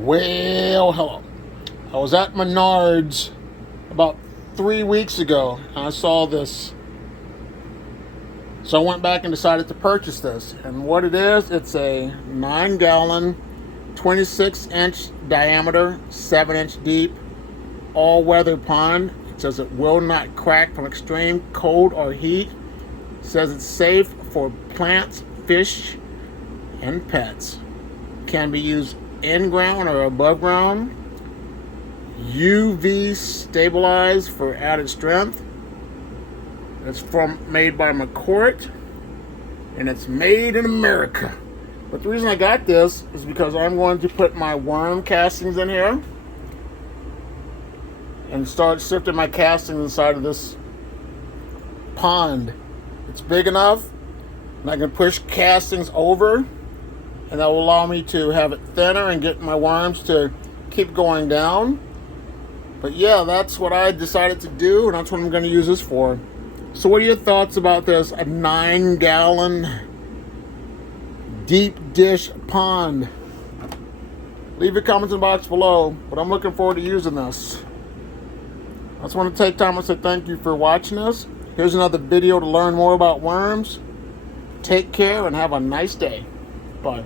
Well, hello. I was at Menards about 3 weeks ago and I saw this. So I went back and decided to purchase this. And what it is, it's a 9-gallon, 26-inch diameter, 7-inch deep, all-weather pond. It says it will not crack from extreme cold or heat. It says it's safe for plants, fish, and pets. Can be used in ground or above ground. UV stabilized for added strength. It's made by McCourt, and it's made in America. But the reason I got this is because I'm going to put my worm castings in here and start sifting my castings inside of this pond. It's big enough, and I can push castings over, and that will allow me to have it thinner and get my worms to keep going down. But yeah, that's what I decided to do, and that's what I'm going to use this for. So what are your thoughts about this? A 9-gallon deep dish pond. Leave your comments in the box below, but I'm looking forward to using this. I just want to take time and say thank you for watching this. Here's another video to learn more about worms. Take care and have a nice day. Bye.